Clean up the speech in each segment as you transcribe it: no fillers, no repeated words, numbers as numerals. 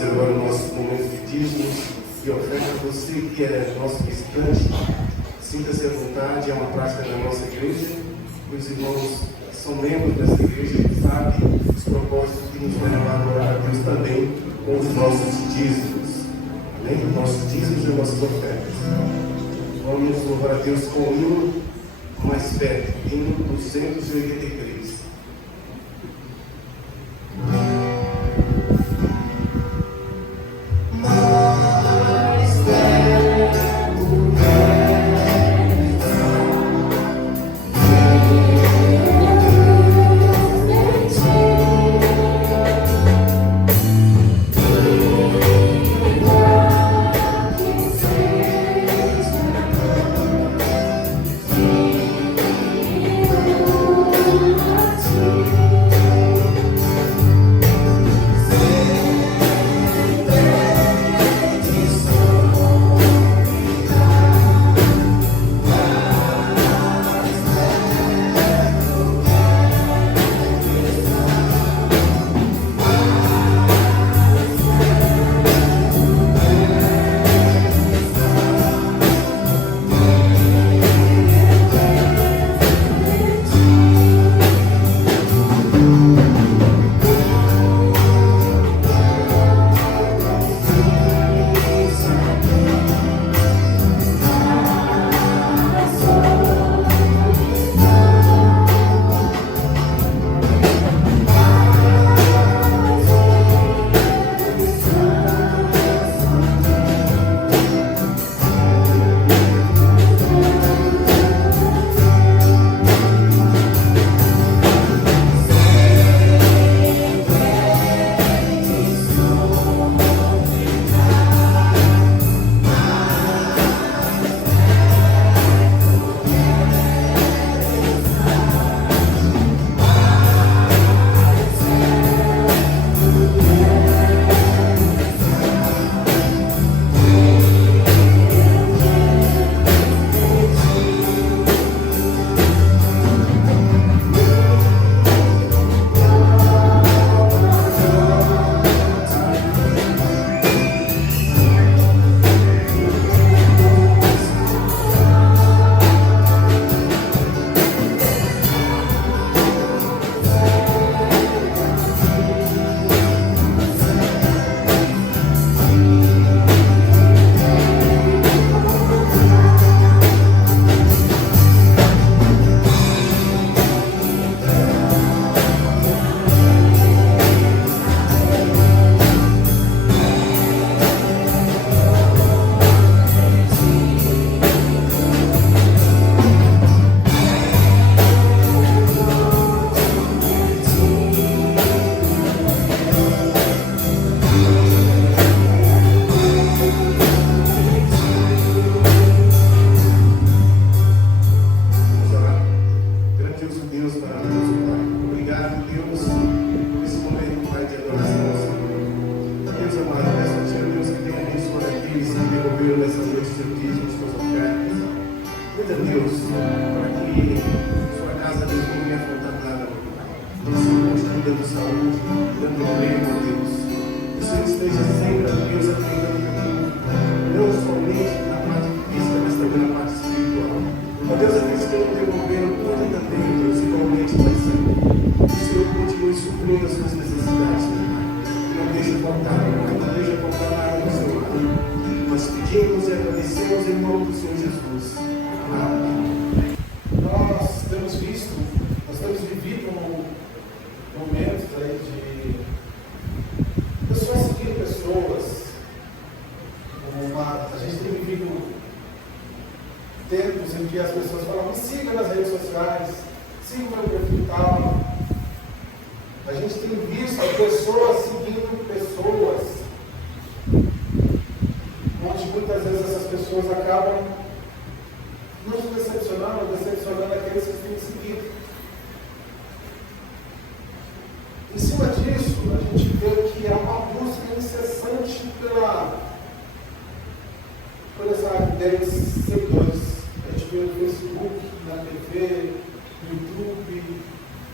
fazer agora o nosso momento de dízimos e oferta. Você que é nosso visitante, sinta-se à vontade, é uma prática da nossa igreja. Os irmãos são membros dessa igreja e sabem os propósitos que nos levam a adorar a Deus também com os nossos dízimos. Amém? Nossos dízimos e nossas ofertas. Vamos louvar a Deus com o hino mais perto, hino 283.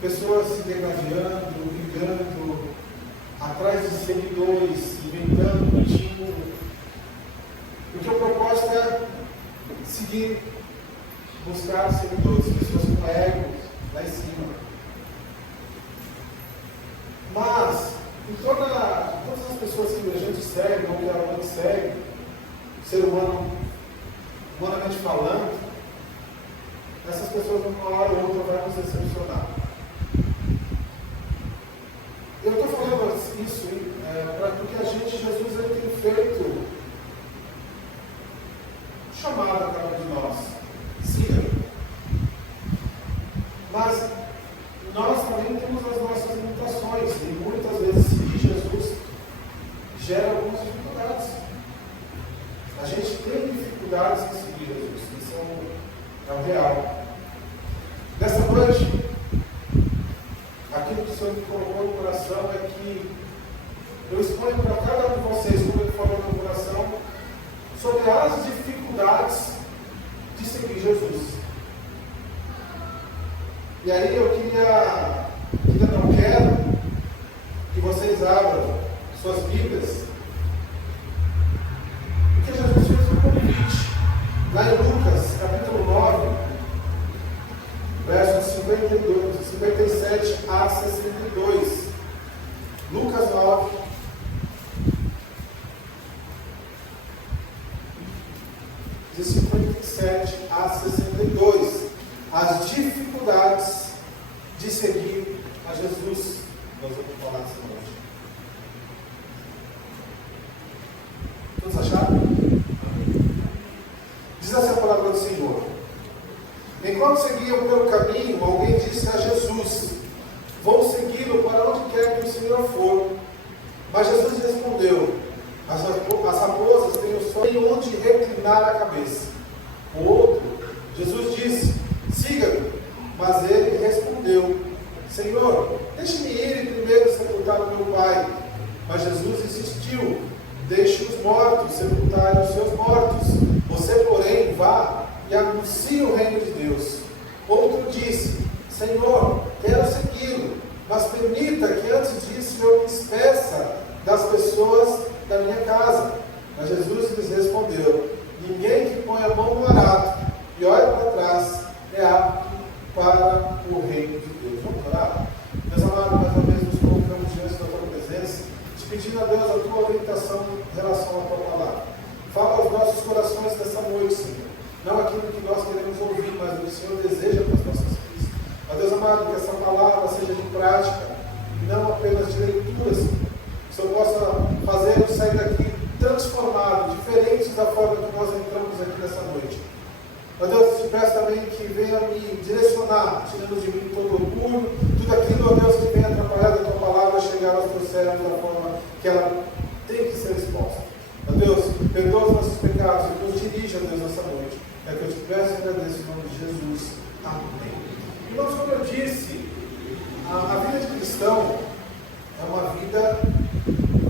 Pessoas se degladiando, brigando, atrás de seguidores, inventando um time, porque o propósito é seguir, buscar seguidores, pessoas com ego lá em cima. Mas, em todas as pessoas que a gente segue, ou que a gente segue, o ser humano, humanamente falando, essas pessoas, uma hora ou outra, vão nos decepcionar. Eu estou falando isso porque Jesus ele tem feito chamado a cada um de nós. Siga. Mas nós também temos as nossas limitações e muitas vezes seguir Jesus gera algumas dificuldades. A gente tem dificuldades em seguir Jesus. Isso é o real. Nessa noite, aquilo que o Senhor me colocou no coração é que eu exponho para cada um de vocês, como ele falou no coração, sobre as dificuldades de seguir Jesus. E aí eu quero que vocês abram suas Bíblias, porque Jesus fez um convite, lá em Lucas, capítulo 9, versos 57 a 62. Lucas 9, de 57 a 62. As dificuldades de seguir a Jesus. Nós vamos falar dessa noite. Todos acharam? Diz assim a palavra do Senhor. Enquanto seguiam pelo caminho, alguém disse a Jesus: vou segui-lo para onde quer que o Senhor for. Mas Jesus respondeu: as raposas têm o sol onde reclinar a cabeça. O outro, Jesus disse: siga-me. Mas ele respondeu: Senhor, deixe-me ir e primeiro sepultar o meu pai. Mas Jesus insistiu: deixe os mortos sepultarem os seus mortos. Você, porém, vá e anuncie o reino de Deus. Outro disse: Senhor, quero segui-lo, mas permita que antes disso eu me despeça das pessoas da minha casa. Mas Jesus lhes respondeu: ninguém que põe a mão no arado e olha para trás é apto para o reino de Deus. Vamos orar? Deus amado, mais uma vez nos colocamos diante da tua presença, te pedindo a Deus a tua orientação em relação à tua palavra. Fala aos nossos corações nessa noite, Senhor. Não aquilo que nós queremos ouvir, mas o que o Senhor deseja para as nossas vidas. Ó Deus amado, que essa palavra seja de prática e não apenas de leitura, Senhor. Que o Senhor possa fazer-nos sair daqui transformados, diferentes da forma que nós entramos aqui nessa noite. Ó Deus, te peço também que venha me direcionar, tirando de mim todo orgulho, tudo aquilo, ó Deus, que venha atrapalhar a tua palavra chegar aos teus cérebros da forma que ela tem que ser exposta. Ó Deus, perdoa os nossos pecados e nos dirija, ó Deus, nessa noite. É que eu te peço e agradeço em nome de Jesus. Amém. Irmãos, como eu disse, a vida de cristão é uma vida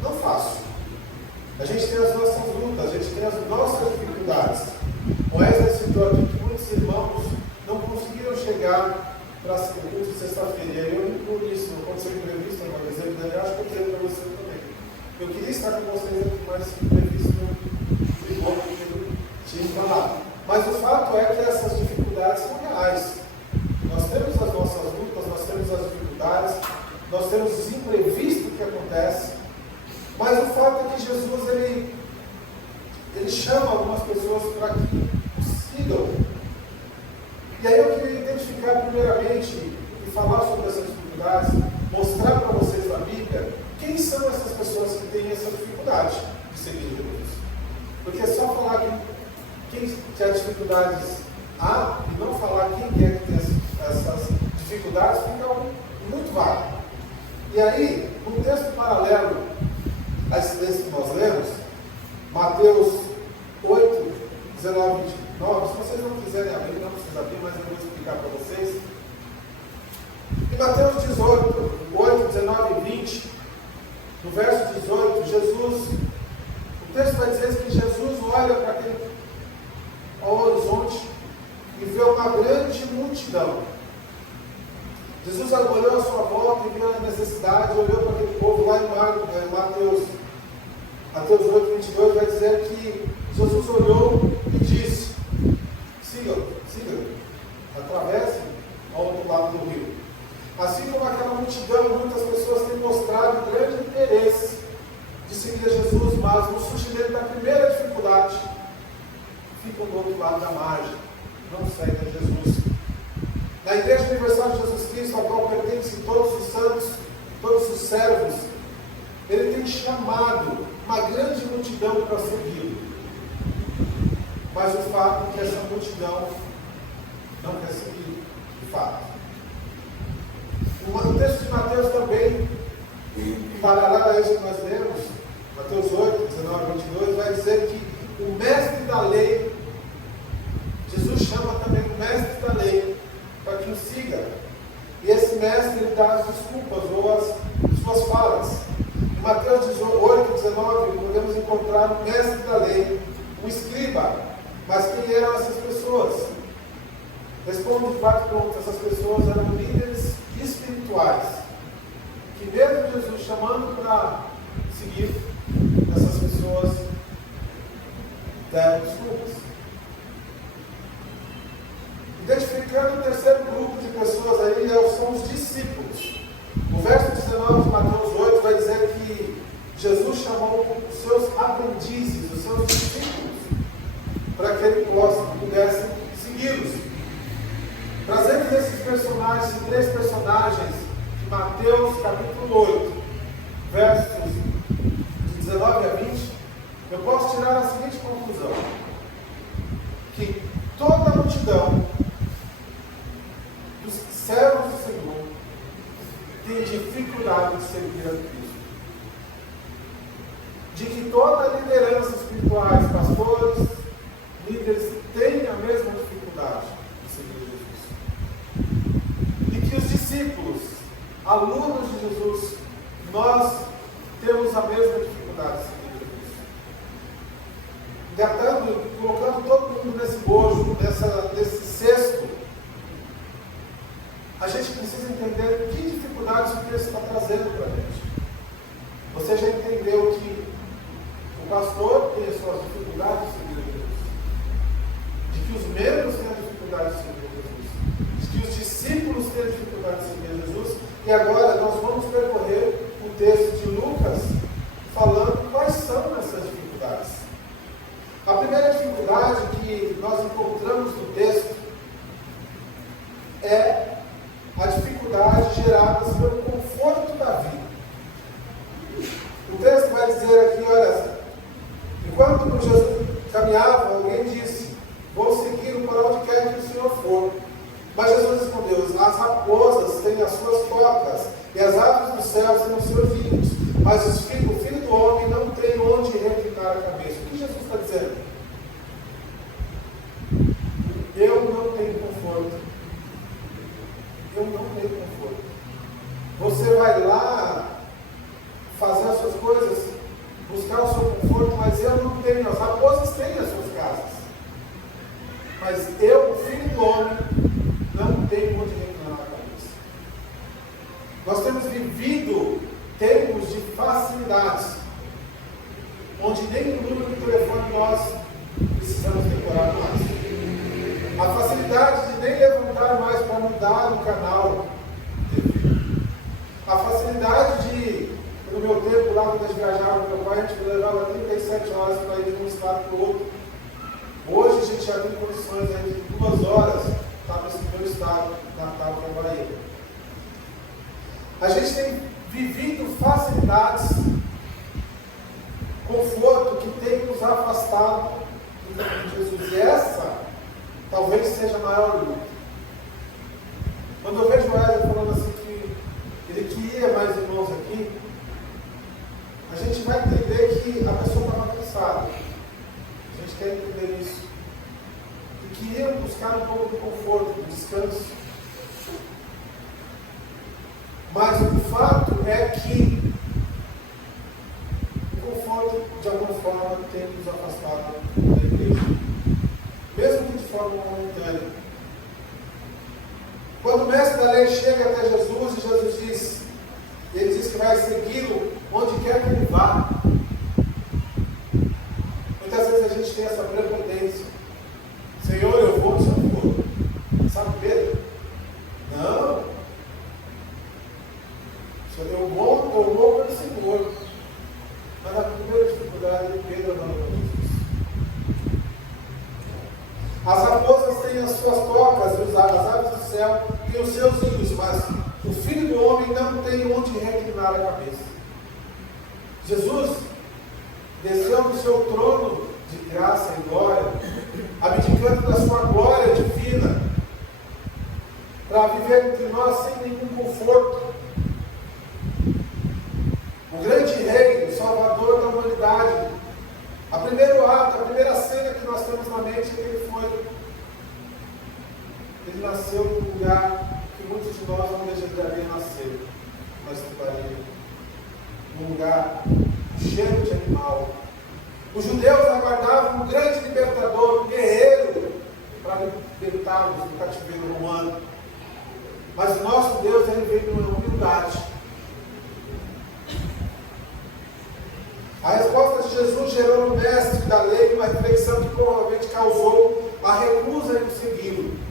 não fácil. A gente tem as nossas lutas, a gente tem as nossas dificuldades. O Wesley citou aqui que muitos irmãos não conseguiram chegar para a culto de sexta-feira. E aí eu incluo isso, não aconteceu imprevisto, por exemplo, eu acho que eu quero para você também. Eu queria estar com vocês aqui, mas imprevisto não ficou, porque eu tinha falado. Mas o fato é que essas dificuldades são reais. Nós temos as nossas lutas, nós temos as dificuldades, nós temos os imprevistos que acontecem. Mas o fato é que Jesus, ele chama algumas pessoas para que o sigam. E aí eu queria identificar primeiramente e falar sobre essas dificuldades, mostrar para vocês na Bíblia quem são essas pessoas que têm essa dificuldade de seguir Jesus. Porque só falar que há dificuldades há e não falar quem é que tem essas dificuldades fica muito vago. E aí, um texto paralelo a esse texto que nós lemos, Mateus 8, 19 e 29, se vocês não quiserem abrir, não precisa abrir, mas eu vou explicar para vocês. Em Mateus 18, 8, 19 e 20, no verso 18, o texto vai dizer que Jesus olha para aquele ao horizonte e vê uma grande multidão. Jesus olhou à sua volta e viu a necessidade, olhou para aquele povo lá em Mateus 8, 22, vai dizer que Jesus olhou e disse: siga, atravesse ao outro lado do rio. Assim como aquela multidão, muitas pessoas têm mostrado grande interesse de seguir a Jesus, mas no surgimento da primeira dificuldade, ficam do outro lado da margem, não seguem a Jesus. Na Igreja Universal de Jesus Cristo, a qual pertencem todos os santos, todos os servos, Ele tem chamado uma grande multidão para segui-lo. Mas o fato é que essa multidão não quer seguir, de fato. No texto de Mateus também, paralelo a esse que nós lemos, Mateus 8, 19 e 22, vai dizer que o mestre da lei, Jesus chama também o mestre da lei para que o siga. E esse mestre ele dá as desculpas ou as suas falas. Em Mateus 8, 19, podemos encontrar o mestre da lei, o escriba. Mas quem eram essas pessoas? Responde de vários pontos. Essas pessoas eram líderes espirituais, que mesmo Jesus chamando para seguir, essas pessoas deram desculpas. Identificando o terceiro grupo de pessoas aí, são os discípulos. O verso 19 de Mateus 8 vai dizer que Jesus chamou os seus aprendizes, os seus discípulos, para que ele pudesse segui-los. Trazemos esses personagens, três personagens de Mateus capítulo 8, versos de 19 a 20, eu posso tirar a seguinte conclusão: que toda a multidão dos servos do Senhor tem dificuldade de seguir a Cristo. De que toda a liderança espirituais, pastores, líderes, têm a mesma dificuldade de seguir Jesus. E que os discípulos, alunos de Jesus, nós temos a mesma dificuldade de seguir Jesus. Colocando todo mundo nesse bojo, nesse cesto, a gente precisa entender que dificuldades o texto está trazendo para a gente. Você já entendeu que o pastor tem as suas dificuldades de seguir Jesus, de que os membros têm a dificuldade de seguir Jesus, de que os discípulos têm a dificuldade de seguir Jesus, e agora nós vamos percorrer o texto de Lucas falando quais são essas dificuldades. A primeira dificuldade que nós encontramos no texto é a dificuldade gerada pelo conforto da vida. O texto vai dizer aqui, olha, enquanto Jesus caminhava, alguém disse: vou segui-lo para onde quer que o Senhor for. Mas Jesus respondeu: as raposas têm as suas tocas, e as aves do céu têm os seus ninhos, mas o filho do homem não tem onde reclinar a cabeça. O que Jesus está dizendo? Eu não tenho conforto. Eu não tenho conforto. Você vai lá fazer as suas coisas, buscar o seu conforto, mas eu não tenho. As raposas têm as suas casas, mas eu, o filho do homem, não tenho onde reclinar a cabeça. Nós temos vivido tempos de facilidades, onde nem o número de telefone nós precisamos decorar mais. A facilidade de nem levantar mais para mudar o canal. A facilidade de, no meu tempo lá, quando a gente viajava com meu pai, a gente levava 37 horas para ir de um estado para o outro. Hoje a gente já tem condições aí de 2 horas estar nesse meu estado, Natal, que é a Bahia. A gente tem vivido facilidades, conforto que tem nos afastado do caminho de Jesus. E essa talvez seja a maior luta. Quando eu vejo o Wesley falando assim que ele queria mais irmãos aqui, a gente vai entender que a pessoa estava cansada. A gente quer entender isso. E queria buscar um pouco de conforto, de descanso. Mas o fato é que o conforto, de alguma forma, tem nos afastado da igreja. Mesmo que de forma momentânea. Qual Quando o mestre da lei chega até Jesus, e ele diz que vai segui-lo onde quer que ele vá. Muitas vezes a gente tem essa prepotência. Senhor, eu vou, se eu for. Sabe Pedro? Não. Senhor, eu vou para o Senhor. Mas a primeira dificuldade de Pedro abandonou Jesus. As raposas têm as suas tocas, as aves do céu têm os seus ninhos, mas o Filho do Homem não tem onde reclinar a cabeça. Jesus desceu do seu trono de graça e glória, abdicando da sua glória divina, para viver entre nós sem nenhum conforto. O grande rei, o salvador da humanidade. A primeiro ato, a primeira cena que nós temos na mente é que ele nasceu num lugar que muitos de nós não desejariam nascer, mas estaria num lugar cheio de animal. Os judeus aguardavam um grande libertador, um guerreiro, para libertá-los do cativeiro romano. Mas o nosso Deus, ele veio numa humildade. A resposta de Jesus gerou no mestre da lei uma reflexão que provavelmente causou a recusa em segui-lo.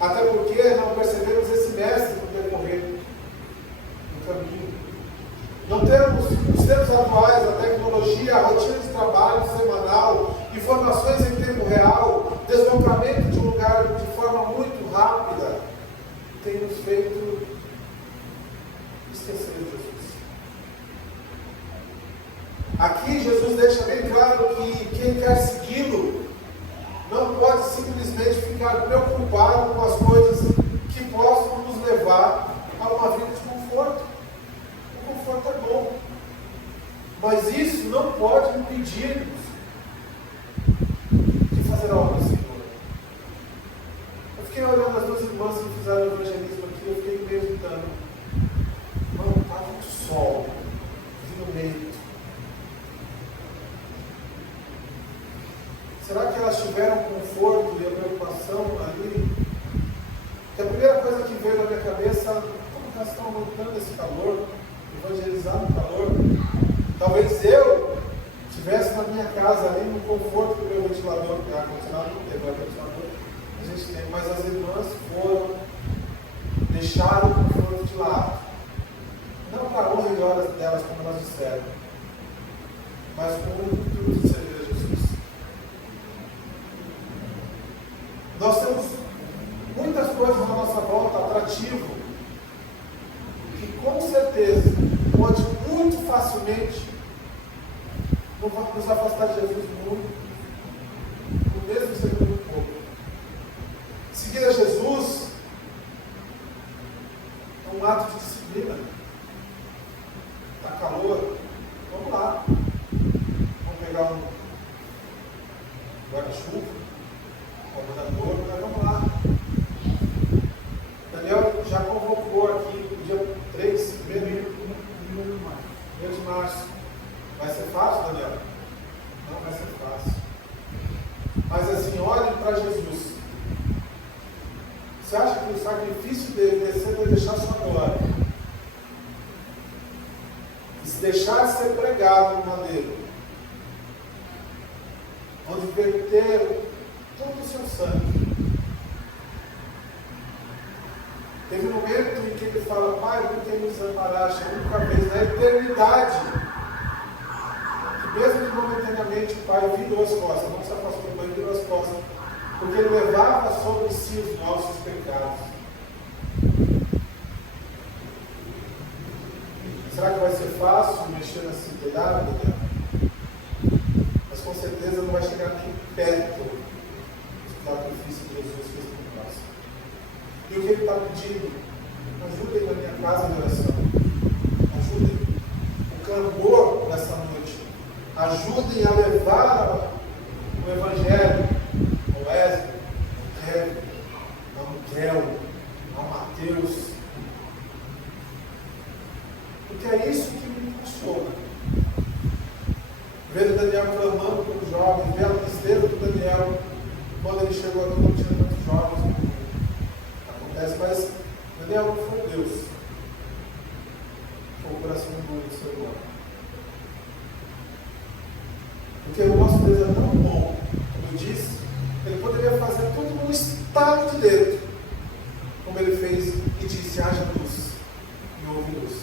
Até porque não percebemos esse mestre no decorrer do caminho. Não temos, nos tempos atuais, a tecnologia, a rotina de trabalho semanal, informações em tempo real, deslocamento de um lugar de forma muito rápida, tem nos feito esquecer Jesus. Aqui Jesus deixa bem claro que quem quer segui-lo não pode simplesmente ficar preocupado com as coisas que possam nos levar a uma vida de conforto. O conforto é bom, mas isso não pode impedir-nos de fazer algo ao Senhor. Eu fiquei olhando as duas irmãs que fizeram o evangelismo aqui, eu fiquei meditando. Mano, está muito sol, vindo meio. Será que elas tiveram conforto e a preocupação ali? Porque a primeira coisa que veio na minha cabeça, como elas estão aguentando esse calor, evangelizar no calor? Talvez eu estivesse na minha casa ali no conforto do meu ventilador, porque ar-condicionado não tem, ar-condicionador a gente tem, mas as irmãs foram, deixaram o conforto de lado. Não para a honra e glória delas, como elas disseram, mas com o intuito de servir a Jesus. Nós temos muitas coisas na nossa volta atrativo que com certeza pode muito facilmente nos afastar de Jesus muito, mesmo sendo muito pouco. Seguir a Jesus é um ato de disciplina. Está calor? Vamos lá. Vamos pegar um guarda-chuva. Mas vamos lá. Daniel já convocou aqui o dia 3, 1 de março. Vai ser fácil, Daniel? Não vai ser fácil. Mas assim, olhem para Jesus. Você acha que o sacrifício dele descer vai deixar sua glória? E se deixar ser pregado no madeiro, onde verter todo o seu sangue. Teve um momento em que ele fala: Pai, por que me desamparaste? A única vez na eternidade, que mesmo que momentaneamente o Pai virou as costas, não se afastou, mas virou as costas, porque ele levava sobre si os nossos pecados. Será que vai ser fácil mexer nesse telhado, Daniel? Mas com certeza não vai chegar nem perto do sacrifício que Jesus fez por nós. E o que ele está pedindo? Ajudem na minha casa de oração. Ajudem o clamor dessa noite. Ajudem a levar o Evangelho ao Wesley, ao Kevin, ao Miguel, ao Mateus. Porque é isso que me impulsiona. Ver o Daniel clamando pelos jovens, ver a tristeza do Daniel quando ele chegou aqui, não tinha tantos jovens. Acontece, mas Daniel não foi Deus. Foi o coração do ser humano. Porque o nosso Deus é tão bom, como eu disse, ele poderia fazer tudo num estalo de dedo, como ele fez e disse: haja luz, e houve luz.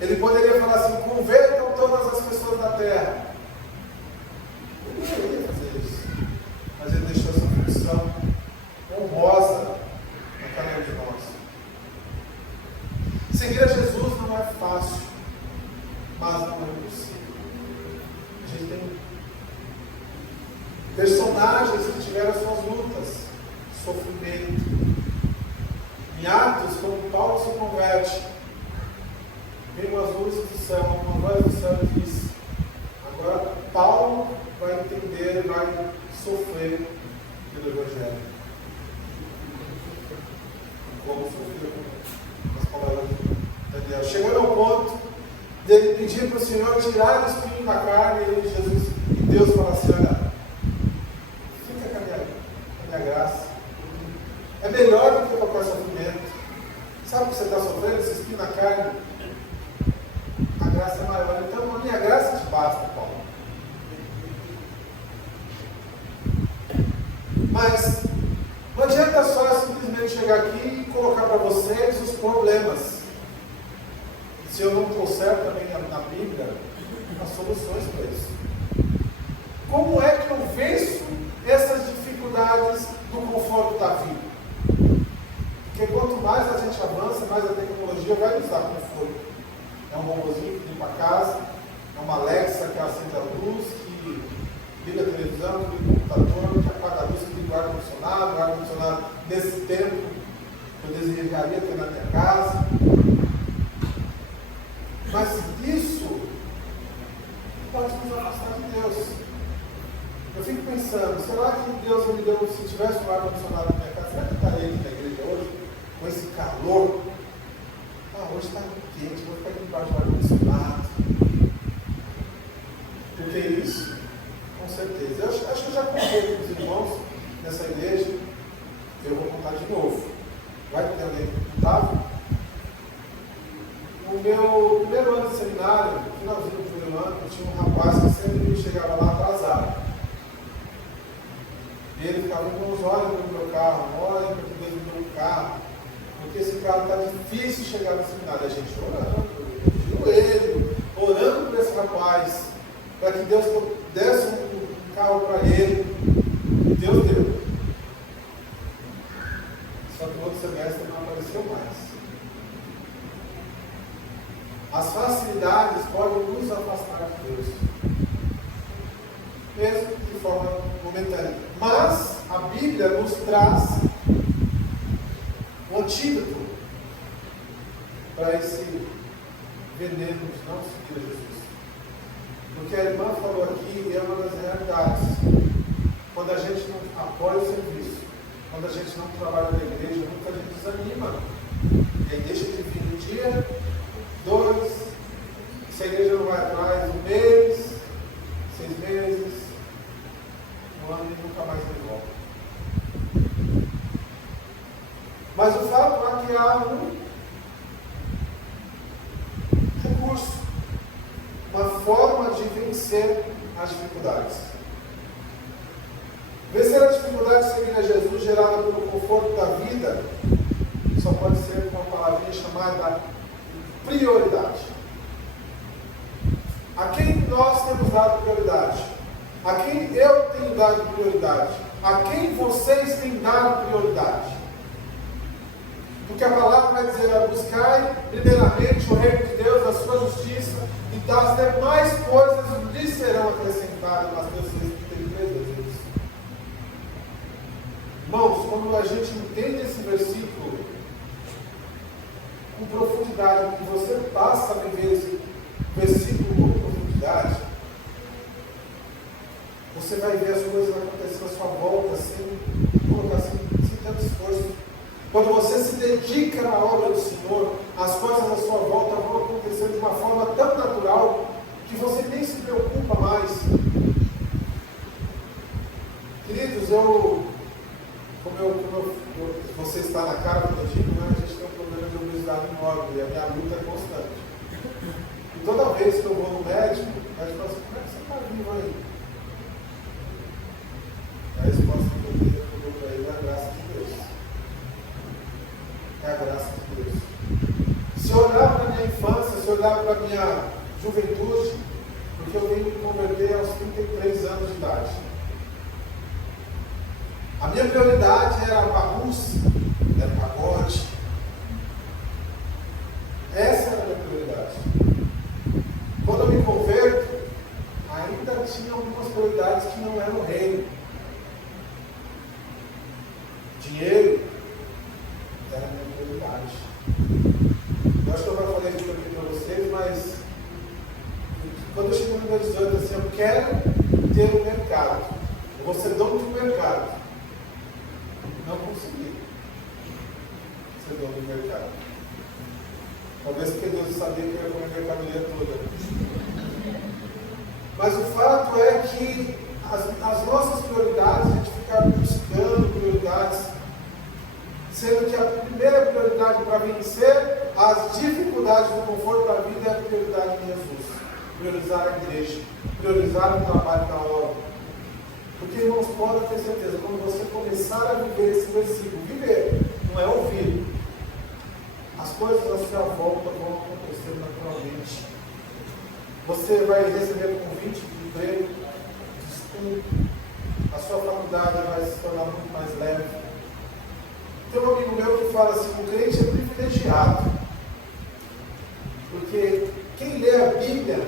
Ele poderia falar assim: convertam todas as pessoas da terra. Ele não poderia fazer isso, mas ele deixou essa função honrosa na cada um de nós. Seguir a Jesus não é fácil, mas não é impossível. A gente tem personagens que tiveram suas lutas, sofrimento. Em Atos, quando Paulo se converte, vem umas luzes do céu, uma voz do céu diz: agora Paulo vai entender, vai sofrer pelo Evangelho. Como sofreu com as palavras de Daniel. Chegando ao ponto dele pedir para o Senhor tirar o espinho da carne, e Deus fala assim: olha, fica com a minha graça. É melhor do que qualquer sofrimento. Sabe o que você está sofrendo? Esse espinho na carne. A graça é maior. Então a minha graça te basta, Paulo. Mas não adianta só simplesmente chegar aqui e colocar para vocês os problemas. Se eu não trouxer também na Bíblia as soluções para isso. Como é que eu venço essas dificuldades do conforto da vida? Porque quanto mais a gente avança, mais a tecnologia vai nos dar conforto. É um robôzinho que limpa a casa, é uma Alexa que acende a luz, que liga a televisão, que liga o computador, que apaga a luz, que liga o ar-condicionado. O ar-condicionado, nesse tempo, eu desejaria ter na minha casa. Mas isso pode nos afastar de Deus. Eu fico pensando, será que Deus me deu, se tivesse um ar-condicionado na minha casa, será que eu estaria aqui na igreja hoje, com esse calor? Hoje está muito quente, vou ficar aqui embaixo do ar-condicionado. Por que isso? Com certeza. Eu acho que eu já contei com os irmãos nessa igreja, eu vou contar de novo. Vai ter alguém que contava? No meu primeiro ano de seminário, no finalzinho do primeiro ano, tinha um rapaz que sempre chegava lá atrasado. E ele ficava: irmãos, olhem para o meu carro, olhem para que Deus me deu um carro, porque esse carro está difícil chegar no seminário. A gente orando, de joelho, orando por esse rapaz, para que Deus desse um carro para ele. E Deus deu. Só que no outro semestre não apareceu mais. As facilidades podem nos afastar de Deus, mesmo de forma momentânea. Mas a Bíblia nos traz um antídoto para esse veneno de não seguir a Jesus. Porque a irmã falou aqui, é uma das realidades. Quando a gente não apoia o serviço, quando a gente não trabalha na igreja, muita gente desanima. E aí deixa de vir um dia, 2, se a igreja não vai atrás, 1 mês, 6 meses, 1 ano e nunca mais ele volta. Mas o fato é que há um recurso, uma forma de vencer as dificuldades. Vencer a dificuldade de seguir a Jesus gerada pelo conforto da vida só pode ser com uma palavrinha chamada prioridade. A quem nós temos dado prioridade? A quem eu tenho dado prioridade? A quem vocês têm dado prioridade? Porque a palavra vai dizer: buscai primeiramente o reino de Deus, a sua justiça, e das demais coisas lhes serão acrescentadas. Mateus 6:33 diz. Irmãos, quando a gente entende esse versículo com profundidade, que você passa a viver esse versículo com profundidade, você vai ver as coisas acontecendo à sua volta sem tanto esforço. Quando você se dedica na obra do Senhor, as coisas à sua volta vão acontecer de uma forma tão natural que você nem se preocupa mais. Queridos, como você está na cara quando eu digo, né? A gente tem olhar para a minha juventude, porque eu vim me converter aos 33 anos de idade. A minha prioridade era a bagunça, era o pagode. Essa era a minha prioridade. Quando eu me converto, ainda tinha algumas prioridades que não eram o reino. Dinheiro era a minha prioridade. Eu acho que eu já falei isso aqui para vocês, mas quando eu cheguei no meu 18, assim, eu quero ter um mercado. Eu vou ser dono de um mercado. Não consegui ser dono do mercado. Talvez porque Deus sabia que eu ia comer a mercadoria toda. Mas o fato é que as nossas prioridades, a gente fica buscando prioridades, sendo que a primeira prioridade para vencer as dificuldades do conforto da vida é a prioridade de Jesus. Priorizar a igreja, priorizar o trabalho da obra. Porque, irmãos, podem ter certeza, quando você começar a viver esse versículo, viver, não é ouvir, as coisas à sua volta vão acontecer naturalmente. Você vai receber convite de emprego, de estudo, a sua faculdade vai se tornar muito mais leve. Tem um amigo meu que fala assim: o crente é privilegiado, porque quem lê a Bíblia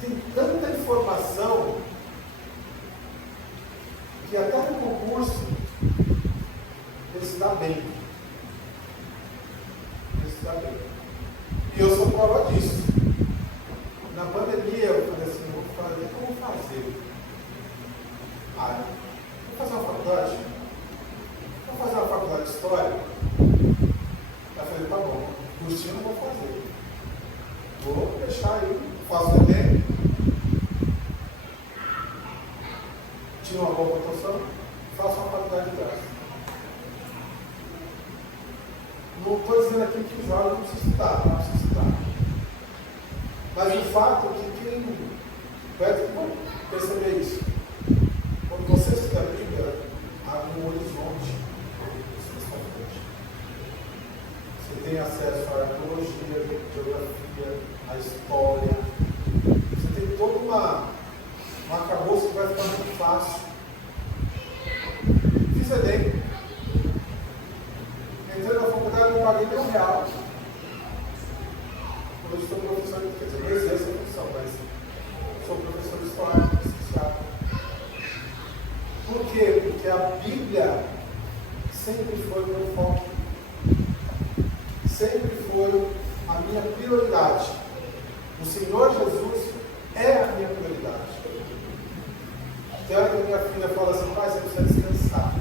tem tanta informação que até no concurso ele se dá bem. Ele se dá bem. E eu sou prova disso. Na pandemia eu falei assim: vou fazer, o que eu vou fazer? Vou fazer uma faculdade? Vou fazer uma faculdade de História? Eu falei: tá bom, cursinho eu não vou fazer. Vou deixar aí, faço o Enem. Tiro uma boa pontuação, faço uma faculdade de graça. Não estou dizendo aqui que o jovem não precisa estudar, não precisa estudar. Mas o fato é que quem vai perceber isso, quando você estuda a Bíblia, abre um horizonte. Você tem acesso à arqueologia, à geografia, à história. Você tem toda uma arcabouço que vai ficar muito fácil. Fiz Enem. Entrei na faculdade e não paguei nem R$1. Hoje sou professor, quer dizer, não exerço a função, mas sou professor de história, licenciado. Por quê? Porque a Bíblia sempre foi o meu foco. Sempre foi a minha prioridade. O Senhor Jesus é a minha prioridade. Tem hora que a minha filha fala assim: pai, você precisa descansar.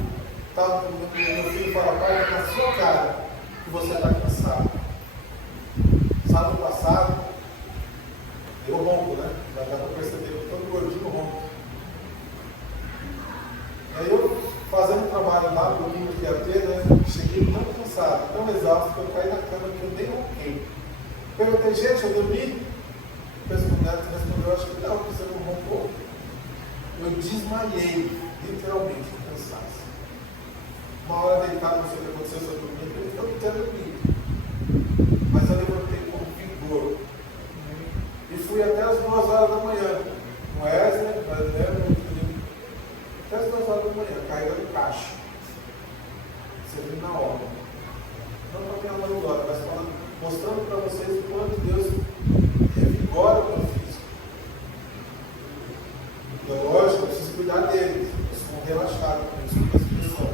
Tá, meu filho fala: pai, é na sua cara que você está cansado. Sábado passado, eu ronco, né? Já dá para perceber que todo gordinho ronco. Aí eu, fazendo trabalho lá, no domingo que ia ter, né? Cheguei tão cansado, tão exausto, que eu caí na cama que eu nem ronquei. Perguntei: gente, eu dormi? O neto respondeu: acho que não, porque você não roncou. Eu desmaiei, literalmente, de cansaço. Uma hora deitado, não sei o que aconteceu, eu dormi, eu não tinha dormido. Mas eu levantei com vigor. E fui até as 2h da manhã. Com Wesley, até as 2h da manhã, carregando caixa. Servindo na obra. Não para minha mãe agora, mas falando, mostrando para vocês o quanto Deus revigora o meu físico. Então, lógico, eu preciso cuidar dele. Eu sou relaxado com isso, com essa expressão.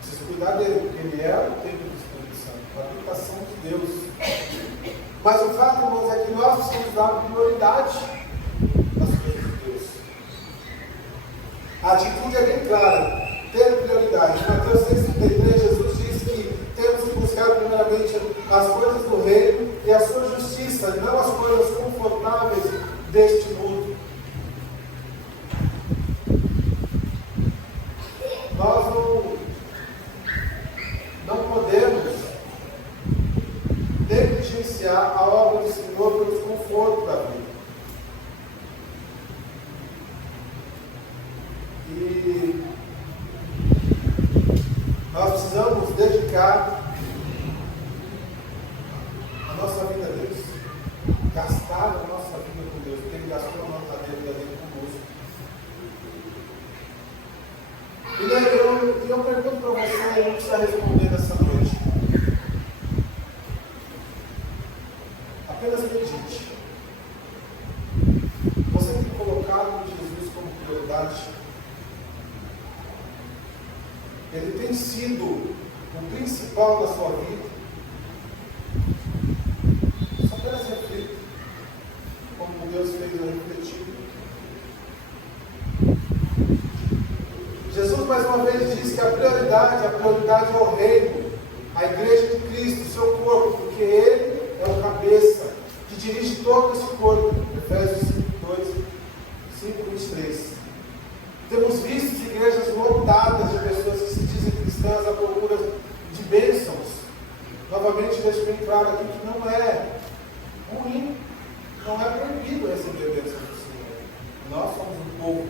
Preciso cuidar dele, porque ele é o templo do Espírito Santo, a habitação de Deus. Mas o fato, irmãos, é que nós precisamos dar prioridade às coisas de Deus. A atitude é bem clara: ter prioridade. Em Mateus 6,33, Jesus diz que temos que buscar primeiramente as coisas do reino e a sua justiça, não as coisas confortáveis deste mundo. Nós não podemos negligenciar a obra do Senhor pelo conforto da vida. E nós precisamos dedicar a nossa vida eu pergunto para você, não precisa responder nessa noite. Apenas medite. Você tem colocado Jesus como prioridade? Ele tem sido o principal da sua vida? Só apenas reflita, como Deus fez eu refletir. Jesus mais uma vez diz que a prioridade é o reino, a igreja de Cristo, o seu corpo, porque Ele é o cabeça, que dirige todo esse corpo. Efésios 5:23. Temos visto igrejas lotadas de pessoas que se dizem cristãs à procura de bênçãos. Novamente deixo bem claro aqui que não é ruim, não é proibido receber bênçãos do Senhor. Nós somos um povo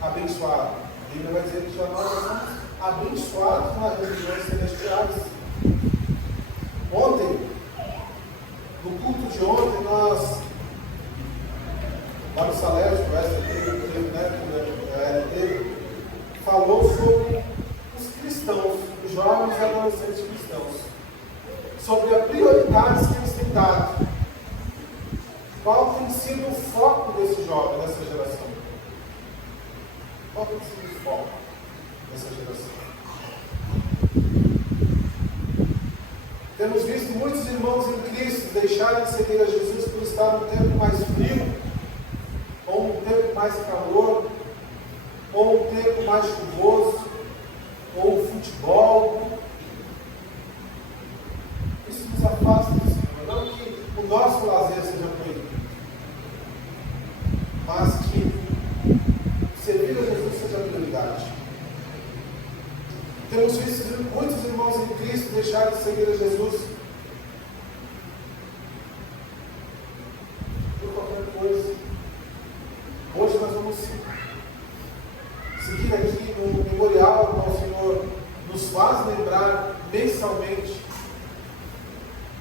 abençoado. A Bíblia vai dizer que já nós somos abençoados nas regiões celestiais. Ontem, no culto de ontem, nós, lá no Salésio, falou sobre os cristãos, os jovens e adolescentes cristãos, sobre as prioridades que eles têm dado. Qual tem sido o foco desse jovem, dessa geração? Qual tem sido o foco dessa geração? Temos visto muitos irmãos em Cristo deixarem de seguir a Jesus por estar num tempo mais frio, ou um tempo mais calor, ou um tempo mais chuvoso, ou futebol. Isso nos afasta do Senhor. Não que o nosso lazer seja proibido, mas que servir a Jesus seja a prioridade. Temos visto muitos irmãos em Cristo deixarem de seguir a Jesus por qualquer coisa. Hoje nós vamos seguir aqui no memorial que o Senhor nos faz lembrar mensalmente.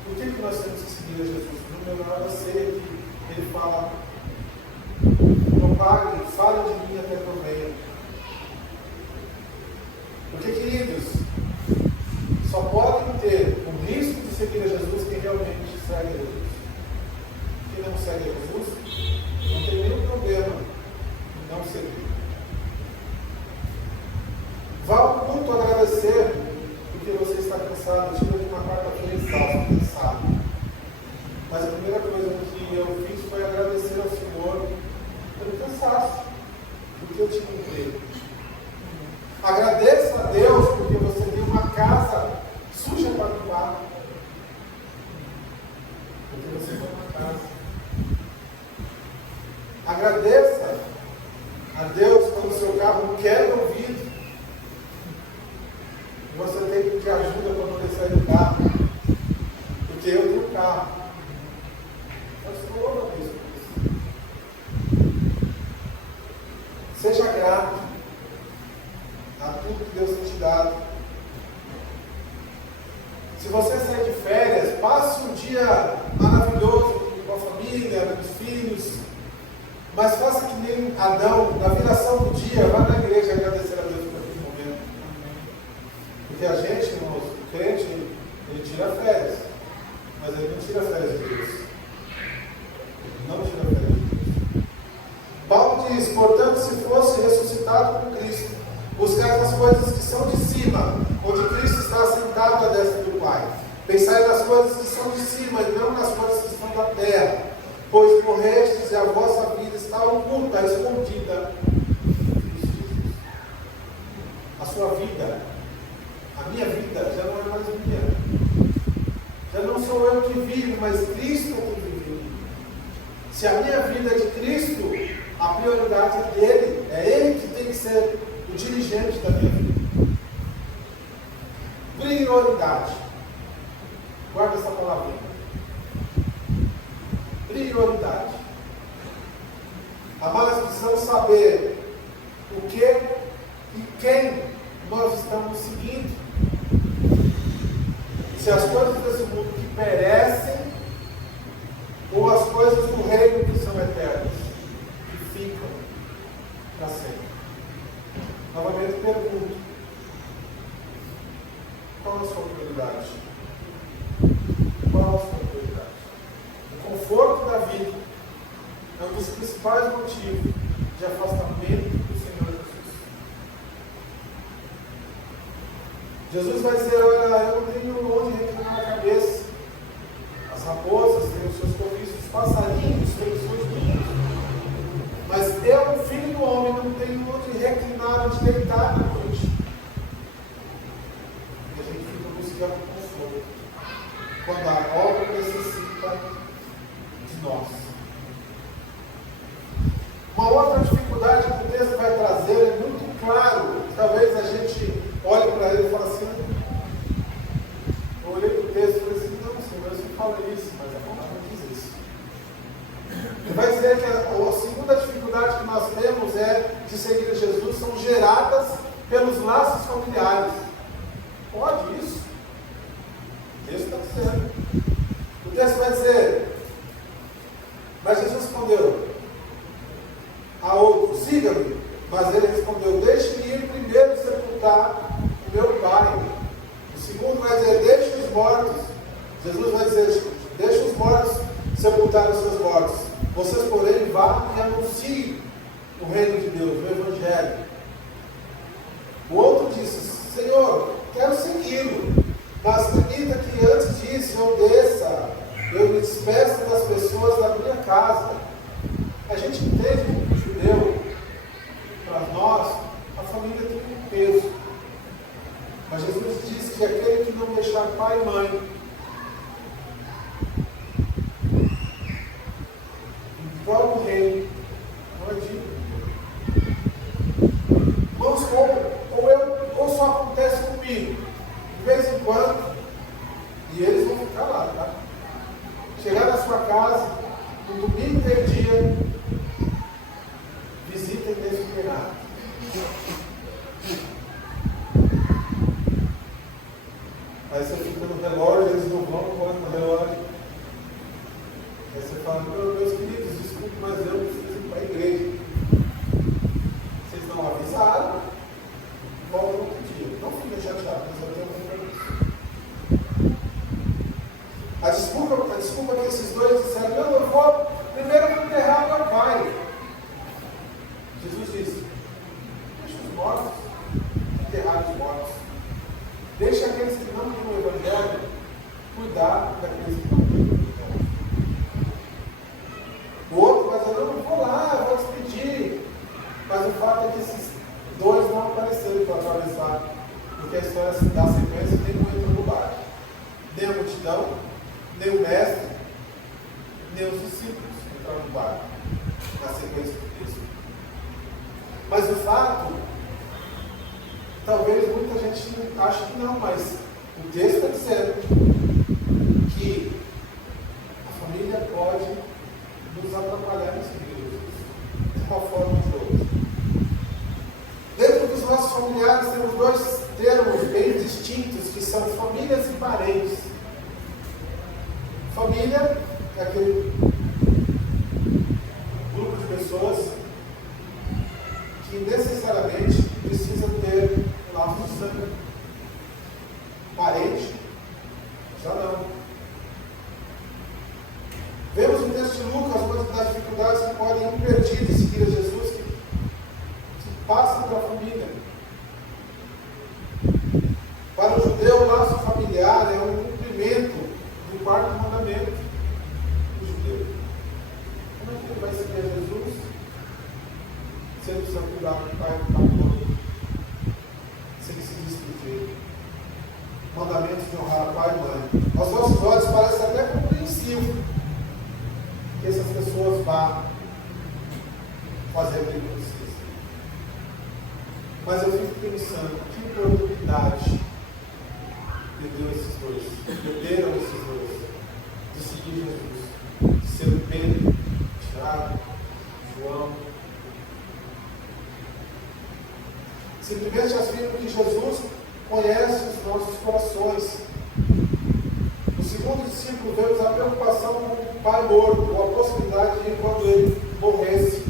Por que nós temos que seguir a Jesus? No memorial da ceia que ele fala: propaguem, falem de mim até que eu venha. Porque, queridos, só podem ter o risco de seguir a Jesus quem realmente segue a Jesus. Quem não segue a Jesus não tem nenhum problema em não seguir. Vá ao culto agradecer porque você está cansado. Eu tive uma quarta-feira exausto, cansado. Mas a primeira coisa que eu fiz foi agradecer ao Senhor pelo cansaço, porque eu tinha um emprego. Agradeça a Deus porque você tem uma casa suja para limpar. Porque você tem uma casa. Agradeça a Deus quando o seu carro quebra o vidro e você tem que pedir ajuda para poder sair do carro. Porque eu tenho um carro. Eu estou louco a Deus por isso. Seja grato a tudo que Deus tem te dado. Se você sair de férias, passe um dia maravilhoso com a família, com os filhos, mas faça que nem Adão, na viração do dia, vá na igreja agradecer a Deus por aquele momento. Porque a gente, irmãos, o crente, ele tira férias, mas ele não tira férias de Deus. Ele não tira férias de Deus. Paulo diz: portanto, se fosse ressuscitado com Cristo, buscai as coisas que são de cima, onde Cristo está sentado à destra do Pai. Pensai nas coisas que são de cima, e não nas coisas que estão da terra. Pois morrestes e a vossa vida está oculta, escondida. A sua vida, a minha vida, já não é mais minha. Já não sou eu que vivo, mas Cristo é que vive em mim. Se a minha vida é de Cristo, a prioridade é dele. É ele que tem que ser o dirigente da minha vida. Prioridade. Guarda essa palavra. Prioridade. Amados, precisamos saber o que e quem nós estamos seguindo. Se as coisas desse mundo que perecem ou as coisas do reino que são eternas, que ficam para sempre. Novamente pergunto: qual é a sua prioridade? Qual é a sua prioridade? O conforto da vida é um dos principais motivos de afastamento do Senhor Jesus. Jesus vai dizer: olha, eu não tenho onde reclinar a cabeça. As raposas têm os seus covis, os passarinhos têm os seus ninhos. Mas eu, filho do homem, não tenho onde reclinar, onde deitar na noite. E a gente fica buscando conforto quando a obra necessita de nós. Uma outra dificuldade que o texto vai trazer é muito claro. Talvez a gente olhe para ele e fale assim: eu olhei para o texto e falei assim, não, Senhor, você fala isso, mas a palavra diz isso. Ele vai dizer que a segunda dificuldade que nós temos de seguir Jesus são geradas pelos laços familiares. Pode isso? O texto está dizendo. O texto vai dizer, mas Jesus respondeu a outro: siga-me. Mas ele respondeu: deixe-me ir primeiro sepultar o meu pai. O segundo vai dizer: deixe os mortos. Jesus vai dizer: deixe os mortos sepultar os seus mortos. Vocês, porém, vá e anunciem o reino de Deus, o Evangelho. O outro disse: Senhor, quero segui-lo, mas permita que antes disso eu desça, eu me despeça das pessoas da minha casa. A gente entende que o judeu, para nós, a família tem um peso. Mas Jesus diz que aquele que não deixar pai e mãe, em prol do reino, não é digno. Irmãos, ou só acontece comigo, de vez em quando, e eles vão ficar lá, tá? Chegar na sua casa, no domingo meio-dia, visita inesperada. Aí você fica no relógio, eles não vão, põe no relógio. Aí você fala: meus queridos, desculpe, mas eu preciso ir para a igreja. Vocês não avisaram, volta outro dia. Não fica chateado, mas eu tenho um compromisso. A desculpa que esses dois disseram: não, eu vou primeiro enterrar meu pai. Jesus disse: deixa os mortos enterrar os mortos. Deixa aqueles que não têm o Evangelho cuidar daqueles que não têm o Evangelho. O outro vai dizer: não vou lá, eu vou despedir. Mas o fato é que esses dois não apareceram para atravessar, porque a história da sequência tem um entrou no barco. Nem a multidão, nem o mestre, nem os discípulos entraram no barco, na sequência do texto. Mas o fato, talvez muita gente ache que não, mas o texto está dizendo que a família pode nos atrapalhar nesse vídeo, de uma forma ou de outra. Dentro dos nossos familiares temos dois termos bem distintos, que são famílias e parentes. Família é aquele grupo de pessoas que necessariamente precisam ter um laço de sangue. Parente, já não. Vemos no texto de Lucas uma das dificuldades que podem impedir de seguir a Jesus, que passam para a família. Para o judeu, o laço familiar é um cumprimento do quarto mandamento do judeu. Como é que ele vai seguir a Jesus se ele precisa cuidar do pai e do pai? Se ele se diz mandamentos de honrar pai e mãe. Aos nossos olhos parece até compreensivo que essas pessoas vá fazer o que precisa. Mas eu fico pensando, que oportunidade deu esses dois, perderam esses dois, de seguir Jesus, de ser o Pedro, Tiago, João. Simplesmente afirmo que Jesus conhece os nossos corações. O segundo discípulo vemos a preocupação com o pai morto, ou a possibilidade de quando ele morresse.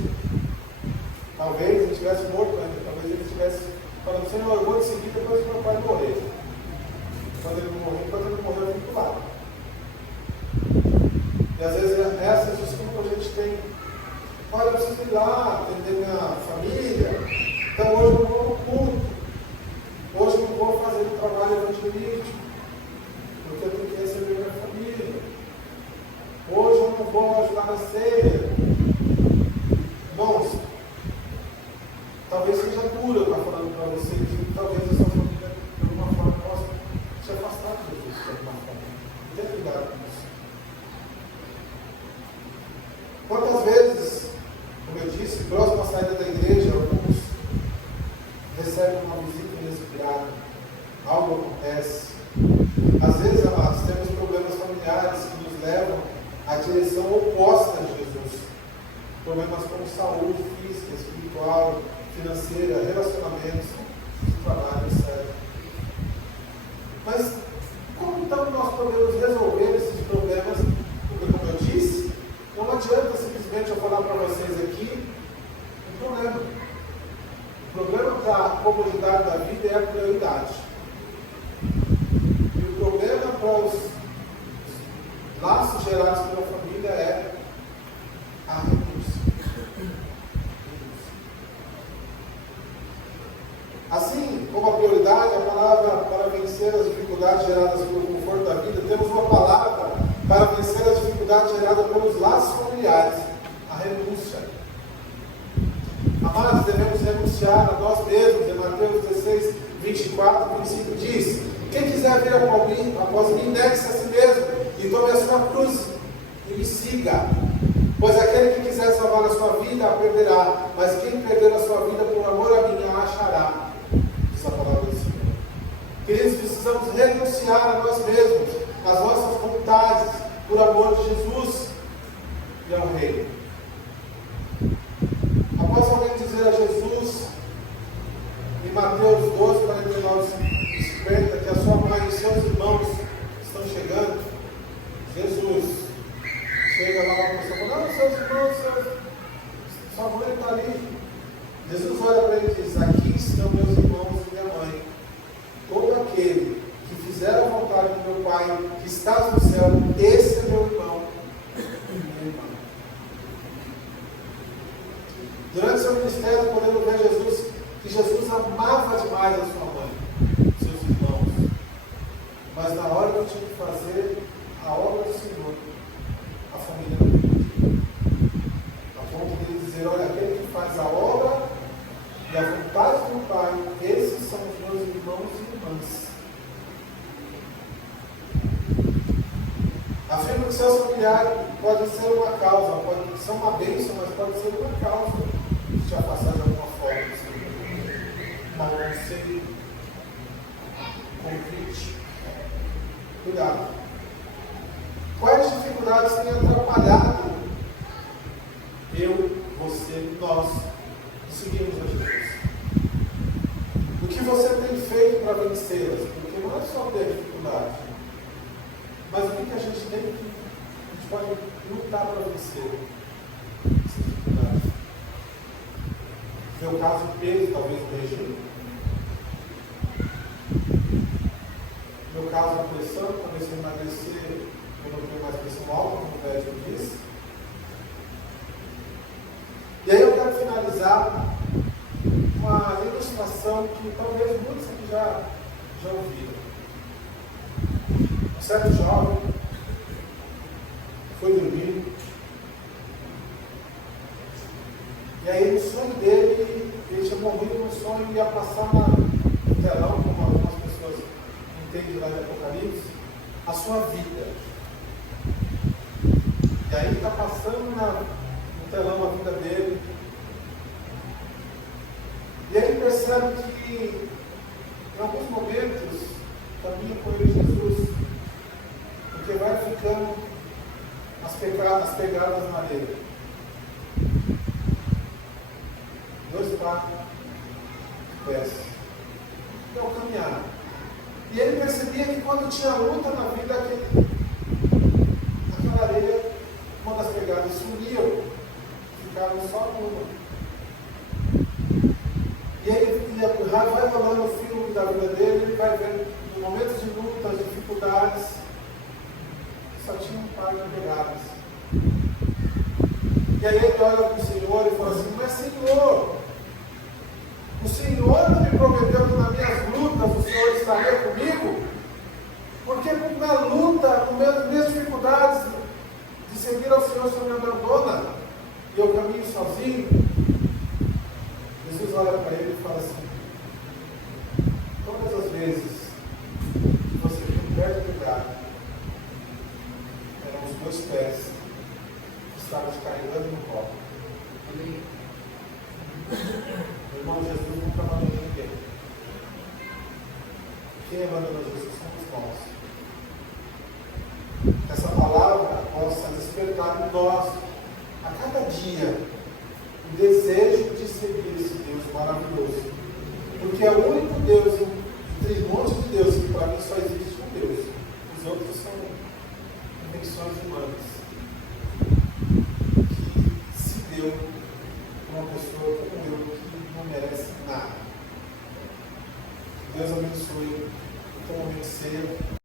Talvez ele estivesse morto ainda, talvez ele estivesse falando: Senhor, eu vou te seguir depois que meu pai morrer. quando ele morreu vinculado. E às vezes essa desculpa a gente tem. Olha, eu preciso ir lá atender minha família, então hoje eu não vou no culto, hoje eu não vou fazer o trabalho evangelístico, porque eu tenho que receber minha família. Hoje eu não vou ajudar na ceia. Irmãos, talvez seja duro eu estar falando para vocês que talvez a sua família de alguma forma possa se afastar de Jesus de alguma forma. Tenha cuidado com isso. Quantas vezes, como eu disse, próximo à saída da igreja, alguns recebem uma visita inesperada, algo acontece. Às vezes, amados, temos problemas familiares que nos levam à direção oposta de Jesus. Problemas como saúde física, espiritual, financeira, relacionamentos, trabalho, etc. Mas como então nós podemos resolver esses problemas? Porque, como eu disse, não adianta simplesmente eu falar para vocês aqui um problema. O problema para a comodidade da vida é a prioridade. E o problema para os laços gerados pela família é a renúncia. Assim como a prioridade, a palavra para vencer as dificuldades geradas pelo conforto da vida, temos uma palavra para vencer as dificuldades geradas pelos laços familiares, a renúncia. Amados, devemos renunciar a nós mesmos. Em Mateus 16, 24, 25 diz: quem quiser vir após mim, negue-se a si mesmo e tome a sua cruz e me siga. Pois aquele que quiser salvar a sua vida, a perderá, mas quem perder a sua vida por amor a mim, a achará. Essa palavra do Senhor. Queridos, precisamos renunciar a nós mesmos, às nossas vontades, por amor de Jesus e ao Rei. Após alguém dizer a Jesus, em Mateus 12, 49 e 50, que a sua mãe e seus irmãos estão chegando, Jesus chega lá para a pessoa e fala: não, seus irmãos, sua mãe está ali. Jesus olha para ele e diz: aqui estão meus irmãos e minha mãe. Todo aquele que fizer a vontade do meu Pai, que está no céu, esse é meu irmão e minha irmã. Durante seu ministério, podemos ver que Jesus amava demais a sua mãe, seus irmãos. Mas na hora que tinha que fazer a obra do Senhor, a família não podia. A ponto de ele dizer: olha, aquele que faz a obra e a vontade do Pai, esses são os meus irmãos e irmãs. Afirma que seus familiares podem ser uma causa, podem ser uma bênção, mas pode ser uma causa de te afastar de alguma forma do Senhor. Um conselho, convite. Cuidado. Quais dificuldades têm atrapalhado eu, você, nós, que seguimos a Jesus? O que você tem feito para vencê-las? Porque não é só ter dificuldade, mas o que a gente tem que, a gente pode lutar para vencer essas dificuldades? No meu caso, peso, talvez o regime. No meu caso, a pressão, talvez se emagrecer, eu não tenho mais pressão alta, como o médico disse. E aí eu quero finalizar uma ilustração que talvez muitos aqui já ouviram. Um certo jovem foi dormir, e aí no sonho dele, ele tinha morrido no sonho e ia passar no telão, como algumas pessoas entendem lá de Apocalipse, a sua vida. E aí ele está passando no telão a vida dele. E aí ele percebe que em alguns momentos caminha com ele Jesus, porque vai ficando as pegadas na areia. 2 pés. É o caminhar. E ele percebia que quando tinha luta na vida, aquela areia, uma das pegadas sumiam, ficavam só uma. E aí ele vai rolando o filme da vida dele, ele vai vendo momentos de lutas, dificuldades, só tinha um par de pegadas. E aí ele olha para o Senhor e fala assim: mas Senhor, o Senhor não me prometeu que nas minhas lutas o Senhor estaria comigo? Porque na luta, com minhas dificuldades de seguir ao Senhor, o Senhor me abandona e eu caminho sozinho. Jesus olha para ele e fala assim: todas as vezes que você viu perto do lugar, eram os meus pés que estavam te carregando no colo. Meu irmão, Jesus nunca abandonou ninguém. Quem abandonou Jesus somos nós. Que essa palavra possa despertar em nós, a cada dia, o desejo de seguir esse Deus maravilhoso. Porque é o único Deus, entre um monte de Deus, que para mim só existe um Deus. Os outros são invenções humanas. Que se deu uma pessoa como eu, que não merece nada. Deus abençoe o teu momento cedo.